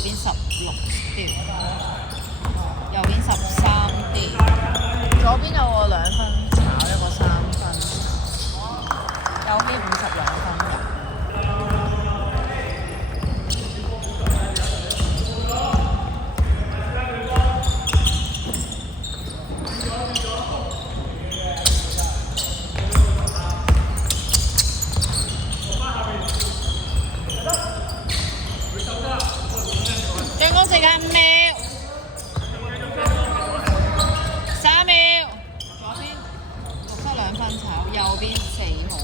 邊16條，右邊13條，左邊有個2分炒，一個3分炒，右邊52分嘅。進攻時間5秒，3秒，左邊綠色2分炒，右邊4號。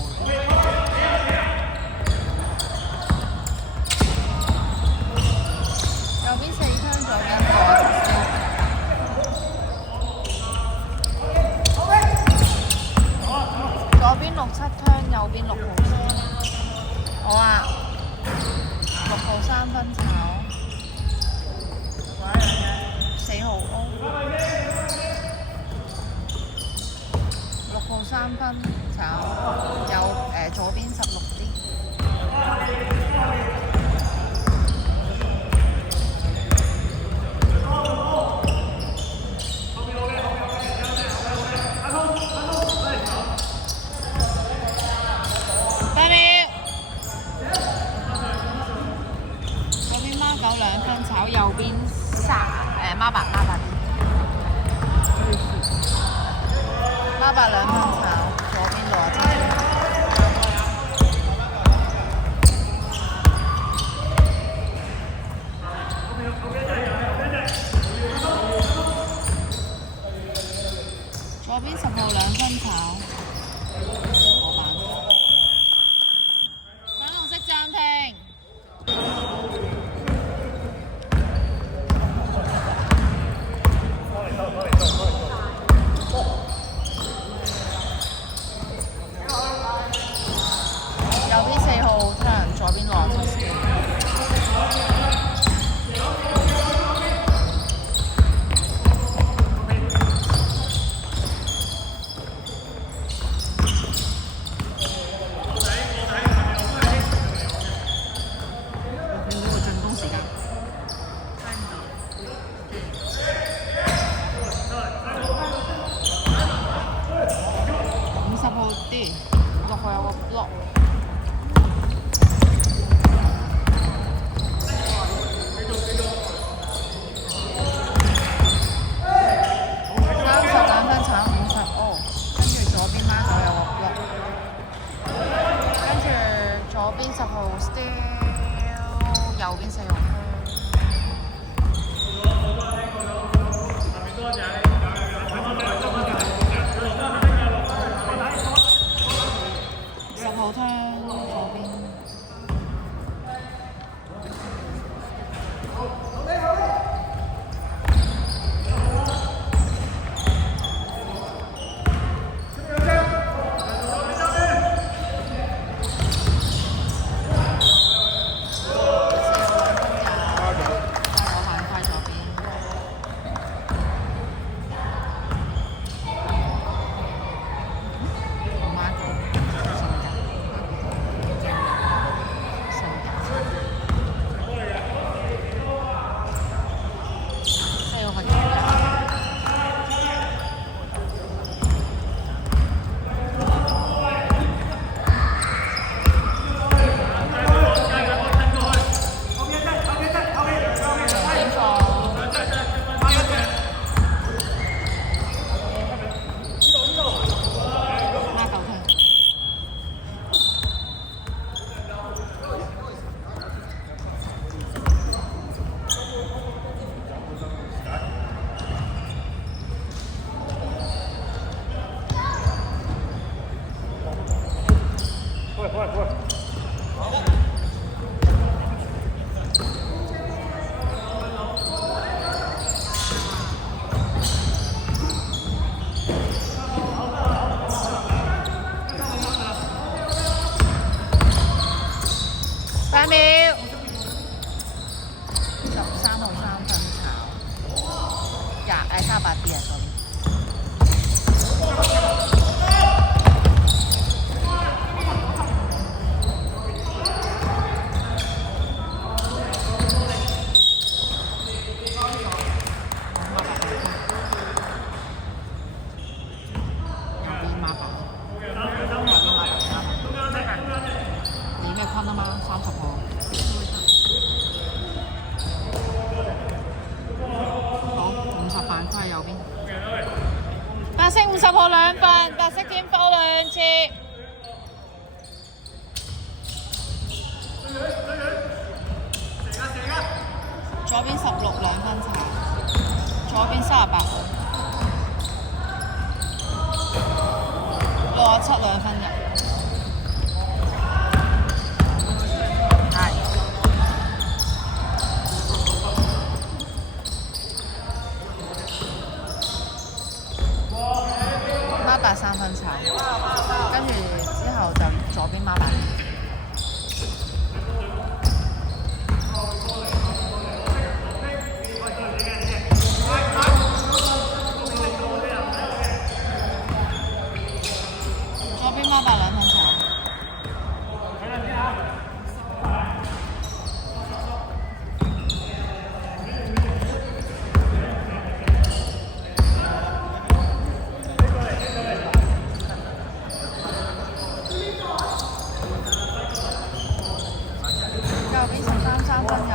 右邊4槍，左邊左邊6、7槍，右邊6號。好啊，6號3分炒。4號 O， 6號3分炒，左邊16啲。8秒，左邊孖9 2分炒，右邊孖8啲，孖8 2分炒，左邊67。左邊10號2分炒，粉紅色暫停。右邊4號turn，左邊67。50號啲，6號有個 block。32分炒50 O， 跟住左邊孖9有個 block， 跟住左邊10號 still， 右邊4號10號turn左邊。8秒，13號3分炒，38啲啊，嗰邊。破2分，白色點破2次。左邊16 2分炒，左邊38號，67 2分入。孖8 3分炒，跟住之後就左邊孖8。左邊孖8 2分炒。右邊13 3分入。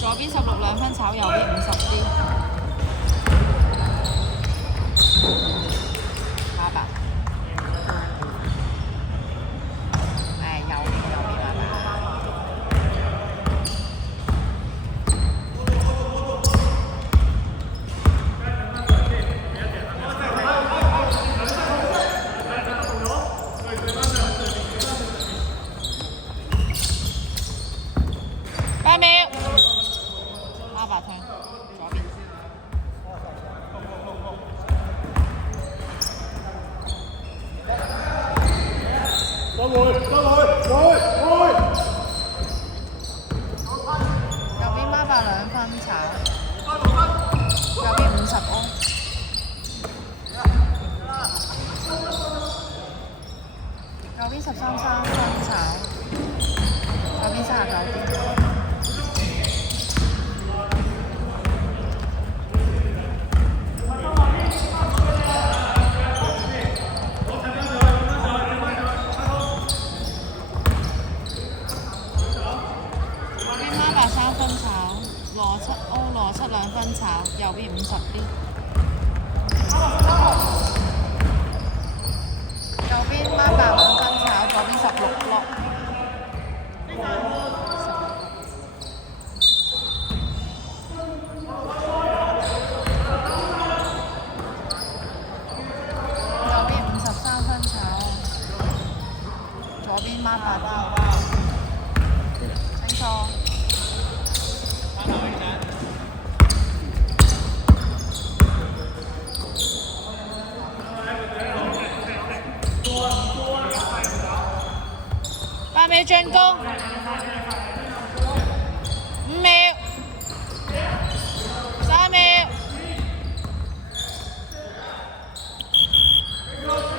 左邊16 2分炒，右邊50啲。孖8。右邊孖8。8秒。孖8聽，左邊。右邊孖8 2分炒，右邊50歐。右邊13 3分炒，右邊39啲。3分炒，67 2分炒，右邊50啲。右邊孖8 2分炒，左邊16 落。右邊53分炒，左邊孖8啲。清楚。8秒進攻，5秒，3秒，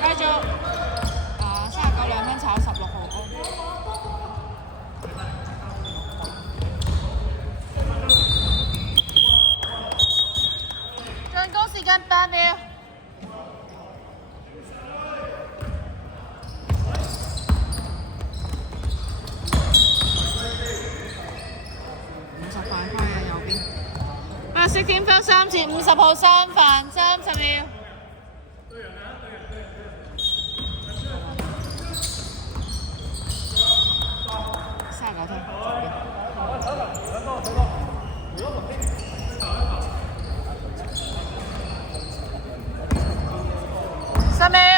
繼續，39 2分炒16號歐。進攻時間8秒。白色點分3次，50號3分，30秒。39聽，10秒。